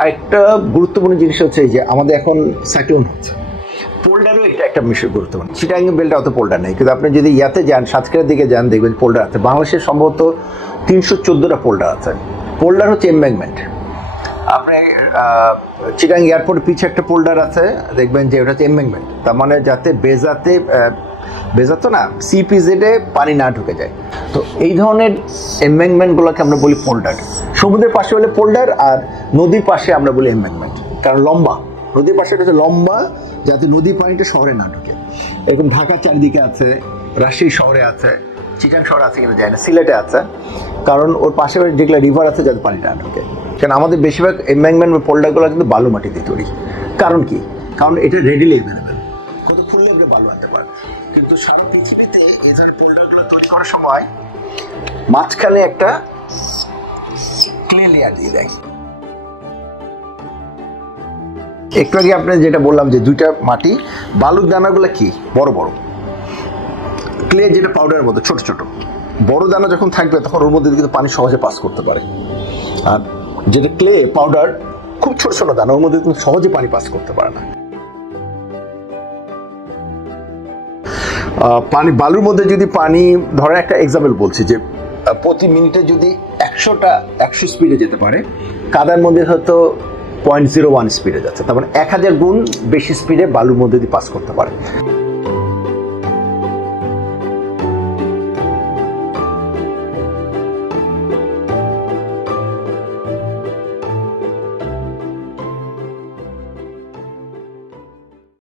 আরেকটা গুরুত্বপূর্ণ জিনিস হচ্ছে যে আমাদের এখন সাইক্লোন হচ্ছে, পোল্ডারও এটা একটা বিষয় গুরুত্বপূর্ণ। চিটাগাং বেল্টে অত পোল্ডার নেই, কিন্তু আপনি যদি ইয়াতে যান, সাতক্ষীরার দিকে যান, দেখবেন পোল্ডার আছে। বাংলাদেশের সম্ভবত 314টা পোল্ডার আছে। পোল্ডার হচ্ছে এমব্যাঙ্কমেন্ট। আপনি চিটাগাং এয়ারপোর্টের পিছে একটা পোল্ডার আছে, দেখবেন যে ওটা হচ্ছে এমব্যাঙ্কমেন্ট। তার মানে যাতে বেজাতো না, সিপিজেডে পানি না ঢুকে যায়। তো এই ধরনের এমব্যাঙ্কমেন্টগুলোকে আমরা বলি পোল্ডার। সমুদ্রের পাশে হলে পোল্ডার, আর নদীর পাশে আমরা বলি এমব্যাঙ্কমেন্ট, কারণ লম্বা। নদীর পাশে হচ্ছে লম্বা, যাতে নদীর পানিটা শহরে না ঢুকে। এরকম ঢাকার চারিদিকে আছে, রাজশাহী শহরে আছে, চিটাগাং শহরে আছে কিনা যায় না, সিলেটে আছে, কারণ ওর পাশে যেগুলো রিভার আছে যাতে পানিটা না ঢুকে। কারণ আমাদের বেশিরভাগ এমব্যাঙ্কমেন্ট বা পোল্ডারগুলো কিন্তু বালু মাটি দিয়ে তৈরি। কারণ কি? কারণ এটা রেডিলি অ্যাভেলেবেল, কত খুললে এটা বালু আনতে পারে। কিন্তু সারা পৃথিবীতে এই ধরনের পোল্ডারগুলো তৈরি করার সময় মাঝখানে একটা ক্লে লেয়ার দিয়ে দেয়। একটু আগে আপনি যেটা বললাম যে দুইটা মাটি, বালুর দানাগুলো কি বড় বড়, ক্লে যেটা পাউডারের মতো ছোট ছোট। বড় দানা যখন থাকবে তখন ওর মধ্যে কিন্তু পানি সহজে পাস করতে পারে, আর যেটা ক্লে পাউডার খুব ছোট ছোট দানা, ওর মধ্যে কিন্তু সহজে পানি পাস করতে পারে না। বালুর মধ্যে যদি পানি, ধরেন একটা এক্সাম্পল বলছি, যে প্রতি মিনিটে যদি 100 স্পিডে যেতে পারে, কাদার মধ্যে হয়তো 0.01 স্পিডে যাচ্ছে, তার মানে 1000 গুণ বেশি স্পিডে বালুর মধ্যে দিয়ে পাস করতে পারে।